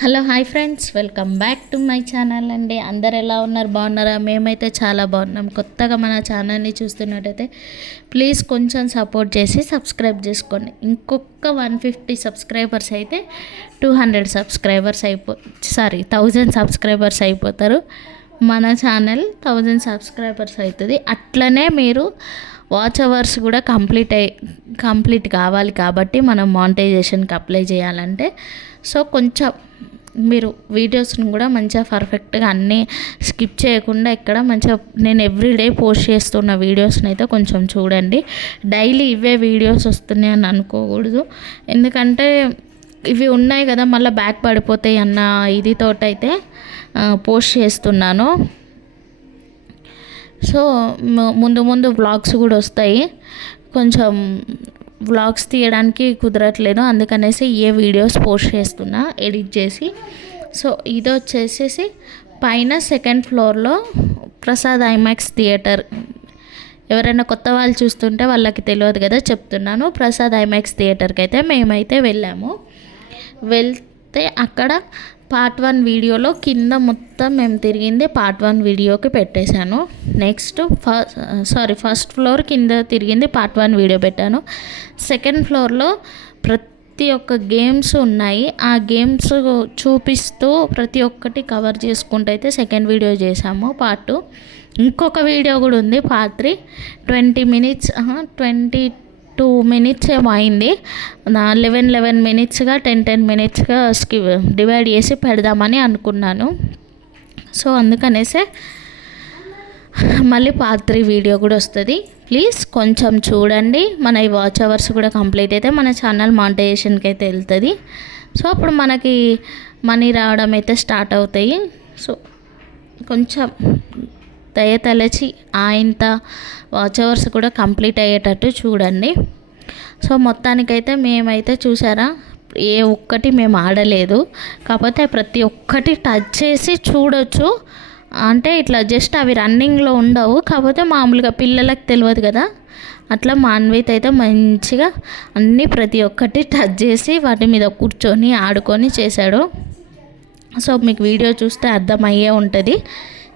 Hello hi friends. Welcome back to my channel అండి. అందరు ఎలా ఉన్నారు? బాగున్నారా? మేమైతే చాలా బాగున్నాం. కొత్తగా మన ఛానల్ని చూస్తున్నట్టయితే ప్లీజ్ కొంచెం సపోర్ట్ చేసి సబ్స్క్రైబ్ చేసుకోండి. ఇంకొక వన్ ఫిఫ్టీ సబ్స్క్రైబర్స్ అయితే టూ హండ్రెడ్ సబ్స్క్రైబర్స్ అయిపో సారీ థౌజండ్ సబ్స్క్రైబర్స్ అయిపోతారు. మన ఛానల్ థౌజండ్ సబ్స్క్రైబర్స్ అవుతుంది. అట్లనే మీరు వాచ్ అవర్స్ కూడా కంప్లీట్ అయి కంప్లీట్ కావాలి కాబట్టి మనం మానిటైజేషన్కి అప్లై చేయాలంటే. సో కొంచెం మీరు వీడియోస్ని కూడా మంచిగా పర్ఫెక్ట్గా అన్నీ స్కిప్ చేయకుండా ఇక్కడ మంచిగా నేను ఎవ్రీడే పోస్ట్ చేస్తున్న వీడియోస్ని అయితే కొంచెం చూడండి. డైలీ ఇవే వీడియోస్ వస్తున్నాయి అని అనుకోకూడదు. ఎందుకంటే ఇవి ఉన్నాయి కదా మళ్ళీ బ్యాక్ పడిపోతాయి అన్న ఇది తోటైతే పోస్ట్ చేస్తున్నాను. సో ముందు ముందు వ్లాగ్స్ కూడా వస్తాయి. కొంచెం వ్లాగ్స్ తీయడానికి కుదరట్లేదు. అందుకనేసి ఏ వీడియోస్ పోస్ట్ చేస్తున్నా ఎడిట్ చేసి. సో ఇది వచ్చేసేసి పైన సెకండ్ ఫ్లోర్లో ప్రసాద్ ఐమాక్స్ థియేటర్. ఎవరైనా కొత్త వాళ్ళు చూస్తుంటే వాళ్ళకి తెలియదు కదా చెప్తున్నాను. ప్రసాద్ ఐమాక్స్ థియేటర్కి అయితే మేమైతే వెళ్ళాము. వెళ్తే అక్కడ పార్ట్ వన్ వీడియోలో కింద మొత్తం మేము తిరిగింది? పార్ట్ వన్ వీడియోకి పెట్టేశాను. Next first sorry first floor కింద తిరిగింది పార్ట్ వన్ వీడియో పెట్టాను. సెకండ్ ఫ్లోర్లో ప్రతి ఒక్క గేమ్స్ ఉన్నాయి. ఆ గేమ్స్ చూపిస్తూ ప్రతి ఒక్కటి కవర్ చేసుకుంటూ అయితే సెకండ్ వీడియో చేసాము పార్ట్ టూ. ఇంకొక వీడియో కూడా ఉంది part three. Twenty minutes twenty two minutes ఏమో అయింది. నా లెవెన్ లెవెన్ మినిట్స్గా టెన్ టెన్ మినిట్స్గా స్కి డివైడ్ చేసి పెడదామని అనుకున్నాను. సో అందుకనేసే మళ్ళీ పార్ట్ త్రీ వీడియో కూడా వస్తుంది. ప్లీజ్ కొంచెం చూడండి. మన ఈ వాచ్ అవర్స్ కూడా కంప్లీట్ అయితే మన ఛానల్ మానిటైజేషన్కి అయితే వెళ్తుంది. సో అప్పుడు మనకి మనీ రావడం అయితే స్టార్ట్ అవుతాయి. సో కొంచెం దయ తలచి ఆయంత వాచ్ అవర్స్ కూడా కంప్లీట్ అయ్యేటట్టు చూడండి. సో మొత్తానికైతే మేమైతే చూసారా ఏ ఒక్కటి మేము ఆడలేదు. కాకపోతే ప్రతి ఒక్కటి టచ్ చేసి చూడొచ్చు. అంటే ఇట్లా జస్ట్ అవి రన్నింగ్లో ఉండవు. కాకపోతే మామూలుగా పిల్లలకు తెలియదు కదా. అట్లా మాన్విత్ అయితే మంచిగా అన్నీ ప్రతి ఒక్కటి టచ్ చేసి వాటి మీద కూర్చొని ఆడుకొని చేశాడు. సో మీకు వీడియో చూస్తే అర్థమయ్యే ఉంటుంది.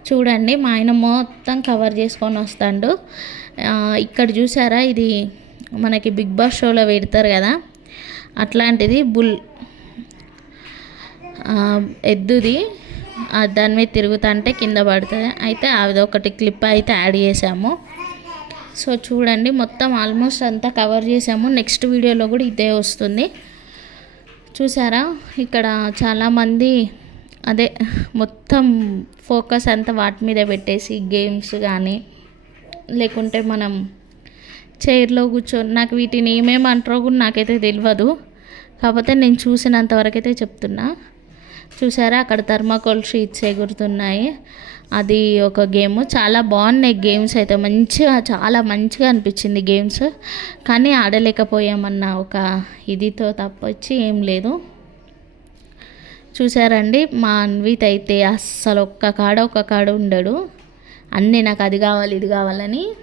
చూడండి మా ఆయన మొత్తం కవర్ చేసుకొని వస్తాడు. ఇక్కడ చూసారా ఇది మనకి బిగ్ బాస్ షోలో పెడతారు కదా అట్లాంటిది బుల్ ఎద్దుది. దాని మీద తిరుగుతా అంటే కింద పడుతుంది. అయితే అది ఒకటి క్లిప్ అయితే యాడ్ చేసాము. సో చూడండి మొత్తం ఆల్మోస్ట్ అంతా కవర్ చేసాము. నెక్స్ట్ వీడియోలో కూడా ఇదే వస్తుంది. చూసారా ఇక్కడ చాలామంది అదే మొత్తం ఫోకస్ అంతా వాటి మీద పెట్టేసి గేమ్స్ కానీ లేకుంటే మనం చైర్లో కూర్చొని నాకు వీటిని ఏమేమి అంటారో కూడా నాకైతే తెలియదు కాకపోతే నేను చూసినంత వరకైతే చెప్తున్నా. చూసారా? అక్కడ థర్మాకోల్ షీట్స్ ఎగురుతున్నాయి. అది ఒక గేమ్. చాలా బాగున్నాయి గేమ్స్ అయితే. మంచిగా చాలా మంచిగా అనిపించింది గేమ్స్. కానీ ఆడలేకపోయామన్న ఒక ఇదితో తప్పొచ్చి ఏం లేదు. చూసారండి మా అన్విత్ అయితే అస్సలు ఒక్క కాడ ఒక్క కాడ ఉండడు. అన్నీ నాకు అది కావాలి ఇది కావాలని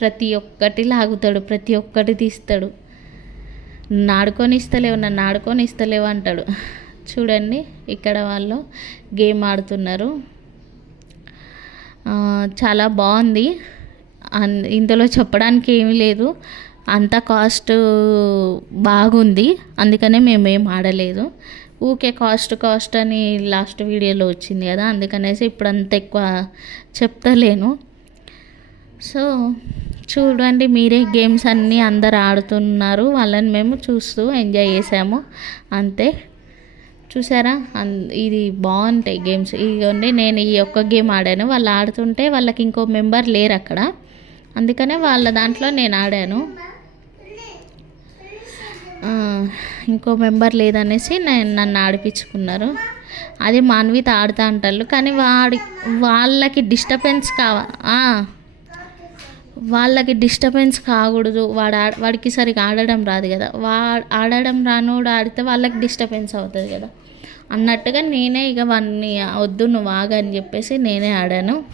ప్రతి ఒక్కటి లాగుతాడు ప్రతి ఒక్కటి తీస్తాడు. నాడుకొని ఇస్తలేవు నన్ను ఆడుకొని ఇస్తలేవు అంటాడు. చూడండి ఇక్కడ వాళ్ళు గేమ్ ఆడుతున్నారు. చాలా బాగుంది. అన్- ఇందులో చెప్పడానికి ఏమీ లేదు. అంత కాస్ట్ బాగుంది. అందుకనే మేము ఏం ఆడలేదు. ఊకే కాస్ట్ కాస్ట్ అని లాస్ట్ వీడియోలో వచ్చింది కదా అందుకనేసి ఇప్పుడు అంత ఎక్కువ చెప్తలేను. సో చూడండి మీరే గేమ్స్ అన్నీ అందరు ఆడుతున్నారు వాళ్ళని మేము చూస్తూ ఎంజాయ్ చేసాము అంతే. చూసారా? అన్ ఇది బాగుంటాయి గేమ్స్. ఇదిగోండి నేను ఈ ఒక్క గేమ్ ఆడాను. వాళ్ళు ఆడుతుంటే వాళ్ళకి ఇంకో మెంబర్ లేరు అక్కడ. అందుకనే వాళ్ళ దాంట్లో నేను ఆడాను. ఇంకో మెంబర్ లేదనేసి నేను నన్ను ఆడిపించుకున్నారు. అది మాన్విత ఆడుతా అంటారు కానీ వాడి వాళ్ళకి డిస్టర్బెన్స్ కావా వాళ్ళకి డిస్టర్బెన్స్ కాకూడదు. వాడు ఆడ వాడికి సరిగా ఆడడం రాదు కదా. వా ఆడడం రానోడు ఆడితే వాళ్ళకి డిస్టర్బెన్స్ అవుతుంది కదా. అన్నట్టుగా నేనే ఇక వాడిని వద్దు నువ్వు ఆగని చెప్పేసి నేనే ఆడాను.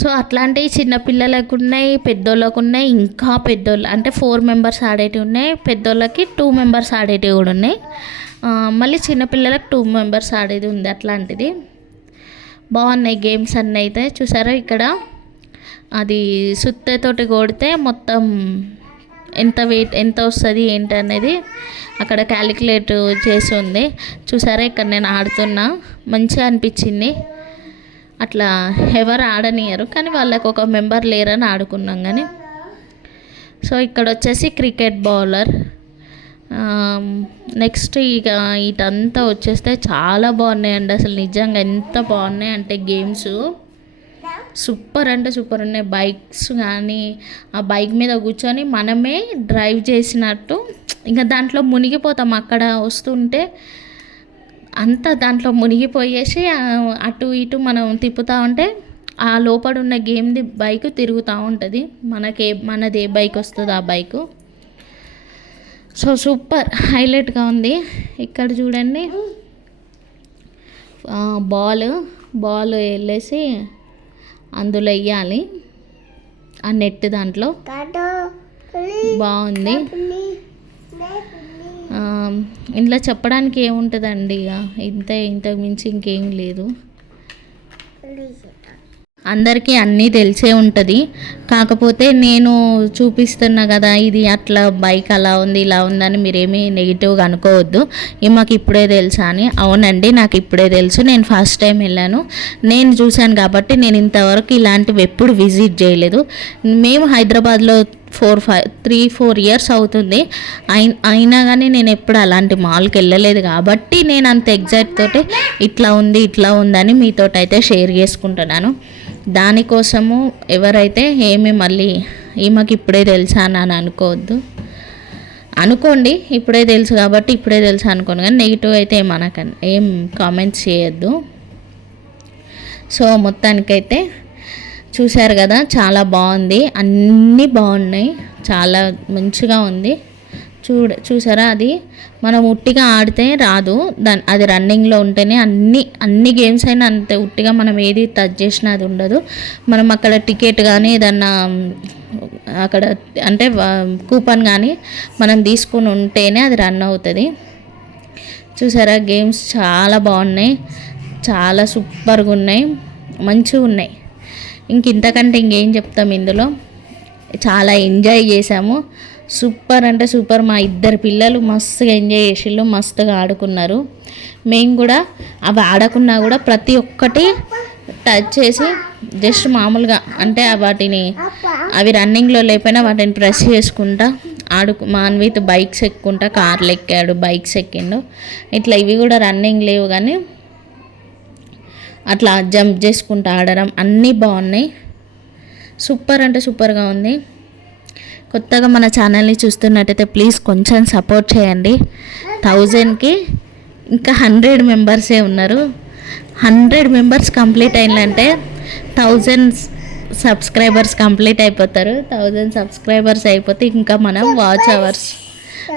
సో అట్లాంటివి చిన్నపిల్లలకు ఉన్నాయి పెద్దోళ్ళకు ఉన్నాయి ఇంకా పెద్దోళ్ళు అంటే ఫోర్ మెంబర్స్ ఆడేటివి ఉన్నాయి పెద్దోళ్ళకి టూ మెంబర్స్ ఆడేటివి కూడా ఉన్నాయి. మళ్ళీ చిన్నపిల్లలకు టూ మెంబర్స్ ఆడేది ఉంది అట్లాంటిది. బాగున్నాయి గేమ్స్ అన్నీ అయితే. చూసారా ఇక్కడ? అది సుత్తతోటి కొడితే మొత్తం ఎంత వెయిట్ ఎంత వస్తుంది ఏంటి అనేది అక్కడ క్యాలిక్యులేట్ చేసి ఉంది. చూసారా ఇక్కడ నేను ఆడుతున్నా. మంచిగా అనిపించింది. అట్లా ఎవరు ఆడనియరు కానీ వాళ్ళకు ఒక మెంబర్ లేరని ఆడుకున్నాం కానీ. సో ఇక్కడ వచ్చేసి క్రికెట్ బౌలర్. నెక్స్ట్ ఇక ఇటంతా వచ్చేస్తే చాలా బాగున్నాయండి అసలు నిజంగా ఎంత బాగున్నాయి అంటే గేమ్స్. సూపర్ అంటే సూపర్ ఉన్నాయి బైక్స్ కానీ ఆ బైక్ మీద కూర్చొని మనమే డ్రైవ్ చేసినట్టు. ఇంకా దాంట్లో మునిగిపోతాం అక్కడ వస్తుంటే. అంతా దాంట్లో మునిగిపోయేసి అటు ఇటు మనం తిప్పుతూ ఉంటే ఆ లోపల ఉన్న గేమ్ది బైక్ తిరుగుతూ ఉంటుంది. మనకి మనది ఏ బైక్ వస్తుందో ఆ బైకు. సో సూపర్ హైలైట్గా ఉంది. ఇక్కడ చూడండి. బాల్ బాల్ వెళ్ళేసి అందులో వేయాలి ఆ నెట్ దాంట్లో. బాగుంది. ఇందులో చెప్పడానికి ఏముంటుందండి ఇక? ఇంత ఇంతకు మించి ఇంకేం లేదు. అందరికీ అన్నీ తెలిసే ఉంటుంది. కాకపోతే నేను చూపిస్తున్నా కదా ఇది అట్లా బైక్ అలా ఉంది ఇలా ఉందని మీరేమీ నెగిటివ్గా అనుకోవద్దు. ఇది మాకు ఇప్పుడే తెలుసా అని. అవునండి నాకు ఇప్పుడే తెలుసు. నేను ఫస్ట్ టైం వెళ్ళాను. నేను చూశాను కాబట్టి నేను ఇంతవరకు ఇలాంటివి ఎప్పుడు విజిట్ చేయలేదు. మేము హైదరాబాద్లో four five three four years అవుతుంది. అయినా కానీ నేను ఎప్పుడు అలాంటి మాల్కి వెళ్ళలేదు కాబట్టి నేను అంత ఎగ్జైట్ తోటి ఇట్లా ఉంది ఇట్లా ఉందని మీతో అయితే షేర్ చేసుకుంటున్నాను. దానికోసము ఎవరైతే ఏమి మళ్ళీ ఈమెకి ఇప్పుడే తెలుసా అని అనుకోవద్దు. అనుకోండి ఇప్పుడే తెలుసు కాబట్టి ఇప్పుడే తెలుసు అనుకోను కానీ నెగిటివ్ అయితే ఏమనకండి ఏం కామెంట్స్ చేయొద్దు. సో మొత్తానికైతే చూశారు కదా చాలా బాగుంది. అన్నీ బాగున్నాయి. చాలా మంచిగా ఉంది. చూడ చూసారా అది? మనం ఉట్టిగా ఆడితే రాదు. దాని అది రన్నింగ్లో ఉంటేనే అన్ని అన్ని గేమ్స్ అయినా అంతే ఉట్టిగా మనం ఏది టచ్ చేసినా అది ఉండదు. మనం అక్కడ టికెట్ కానీ ఏదన్నా అక్కడ అంటే కూపన్ కానీ మనం తీసుకుని ఉంటేనే అది రన్ అవుతుంది. చూసారా? గేమ్స్ చాలా బాగున్నాయి. చాలా సూపర్గా ఉన్నాయి. మంచిగా ఉన్నాయి. ఇంక ఇంతకంటే ఇంకేం చెప్తాం ఇందులో? చాలా ఎంజాయ్ చేసాము సూపర్ అంటే సూపర్ మా ఇద్దరు పిల్లలు మస్తుగా ఎంజాయ్ చేసిళ్ళు మస్తుగా ఆడుకున్నారు. మేము కూడా అవి ఆడకున్నా కూడా ప్రతి ఒక్కటి టచ్ చేసి జస్ట్ మామూలుగా అంటే వాటిని అవి రన్నింగ్లో లేకపోయినా వాటిని ప్రెస్ చేసుకుంటా ఆడుకు మాన్విత్ బైక్స్ ఎక్కుంటా కార్లు ఎక్కాడు బైక్స్ ఎక్కిండు. ఇట్లా ఇవి కూడా రన్నింగ్ లేవు కానీ అట్లా జంప్ చేసుకుంటూ ఆడడం అన్నీ బాగున్నాయి. సూపర్ అంటే సూపర్గా ఉంది. కొత్తగా మన ఛానల్ని చూస్తున్నట్టయితే ప్లీజ్ కొంచెం సపోర్ట్ చేయండి. థౌజండ్కి ఇంకా హండ్రెడ్ మెంబర్సే ఉన్నారు. హండ్రెడ్ మెంబర్స్ కంప్లీట్ అయిందంటే థౌజండ్ సబ్స్క్రైబర్స్ కంప్లీట్ అయిపోతారు. థౌజండ్ సబ్స్క్రైబర్స్ అయిపోతే ఇంకా మనం వాచ్ అవర్స్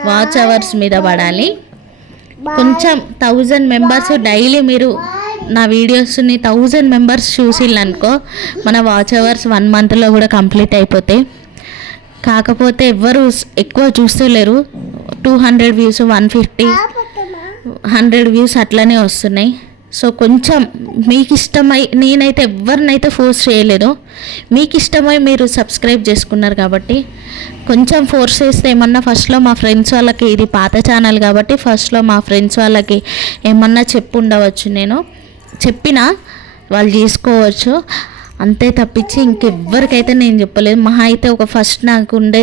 వాచ్ అవర్స్ మీద పడాలి. కొంచెం థౌజండ్ మెంబర్స్ డైలీ మీరు నా వీడియోస్ని థౌజండ్ మెంబర్స్ చూసిళ్ళనుకో మన వాచ్ అవర్స్ వన్ మంత్లో కూడా కంప్లీట్ అయిపోతాయి కాకపోతే ఎవ్వరు ఎక్కువ చూస్తలేరు. Two hundred views one fifty hundred views అట్లనే వస్తున్నాయి. సో కొంచెం మీకు ఇష్టమై నేనైతే ఎవరినైతే ఫోర్స్ చేయలేదు మీకు ఇష్టమై మీరు సబ్స్క్రైబ్ చేసుకున్నారు కాబట్టి కొంచెం ఫోర్స్ చేస్తే ఏమన్నా ఫస్ట్లో మా ఫ్రెండ్స్ వాళ్ళకి ఇది పాత ఛానల్ కాబట్టి ఫస్ట్లో మా ఫ్రెండ్స్ వాళ్ళకి ఏమన్నా చెప్పు ఉండవచ్చు నేను. చెప్పినా వాళ్ళు చేసుకోవచ్చు. అంతే తప్పించి ఇంకెవ్వరికైతే నేను చెప్పలేదు. మహా అయితే ఒక ఫస్ట్ నాకు ఉండే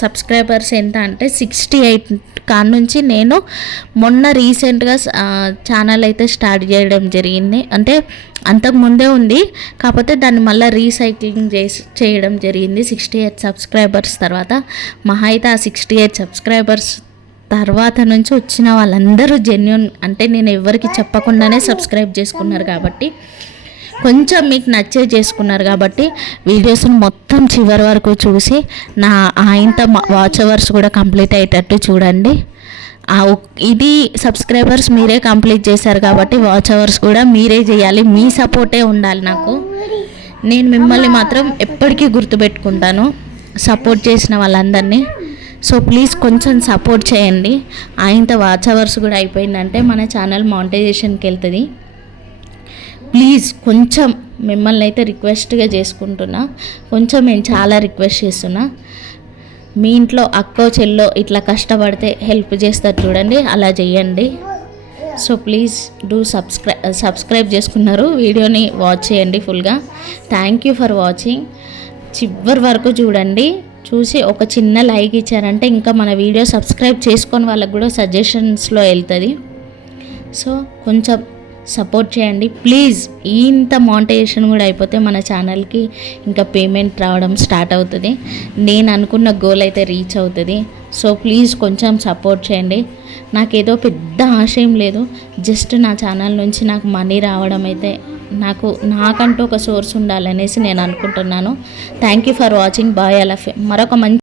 సబ్స్క్రైబర్స్ ఎంత అంటే సిక్స్టీ ఎయిట్ కాడ నుంచి నేను మొన్న రీసెంట్గా ఛానల్ అయితే స్టార్ట్ చేయడం జరిగింది. అంటే అంతకు ముందే ఉంది. కాకపోతే దాన్ని మళ్ళీ రీసైక్లింగ్ చేసి చేయడం జరిగింది సిక్స్టీ ఎయిట్ సబ్స్క్రైబర్స్ తర్వాత. మహా అయితే ఆ సిక్స్టీ ఎయిట్ సబ్స్క్రైబర్స్ తర్వాత నుంచి వచ్చిన వాళ్ళందరూ జెన్యున్ అంటే నేను ఎవరికి చెప్పకుండానే సబ్స్క్రైబ్ చేసుకున్నారు కాబట్టి కొంచెం మీకు నచ్చే చేసుకున్నారు కాబట్టి వీడియోస్ని మొత్తం చివరి వరకు చూసి నా ఆయంత వాచ్ అవర్స్ కూడా కంప్లీట్ అయ్యేటట్టు చూడండి. ఆ ఇది సబ్స్క్రైబర్స్ మీరే కంప్లీట్ చేశారు కాబట్టి వాచ్ అవర్స్ కూడా మీరే చేయాలి. మీ సపోర్టే ఉండాలి నాకు. నేను మిమ్మల్ని మాత్రం ఎప్పటికీ గుర్తుపెట్టుకుంటాను. సపోర్ట్ చేసిన వాళ్ళందరినీ. సో ప్లీజ్ కొంచెం సపోర్ట్ చేయండి. ఆయనతో వాచ్ అవర్స్ కూడా అయిపోయిందంటే మన ఛానల్ మానిటైజేషన్కి వెళ్తుంది. ప్లీజ్ కొంచెం మిమ్మల్ని అయితే రిక్వెస్ట్గా చేసుకుంటున్నా. కొంచెం నేను చాలా రిక్వెస్ట్ చేస్తున్నా. మీ ఇంట్లో అక్కో చెల్లో ఇట్లా కష్టపడితే హెల్ప్ చేస్తారు చూడండి అలా చేయండి. సో ప్లీజ్ డూ సబ్స్క్రై సబ్స్క్రైబ్ చేసుకున్నారు. వీడియోని వాచ్ చేయండి ఫుల్గా. Thank you for watching. చివరి వరకు చూడండి. చూసి ఒక చిన్న లైక్ ఇచ్చారంటే ఇంకా మన వీడియో సబ్స్క్రైబ్ చేసుకొని వాళ్ళకు కూడా సజెషన్స్లో వెళ్తుంది. సో కొంచెం సపోర్ట్ చేయండి. ప్లీజ్ ఇంత మానిటైజేషన్ కూడా అయిపోతే మన ఛానల్కి ఇంకా పేమెంట్ రావడం స్టార్ట్ అవుతుంది. నేను అనుకున్న గోల్ అయితే రీచ్ అవుతుంది. సో ప్లీజ్ కొంచెం సపోర్ట్ చేయండి. నాకేదో పెద్ద ఆశయం లేదు. జస్ట్ నా ఛానల్ నుంచి నాకు మనీ రావడం అయితే నాకు నాకంటూ ఒక సోర్స్ ఉండాలనేసి నేను అనుకుంటున్నాను. Thank you for watching bye అలా మరొక మంచి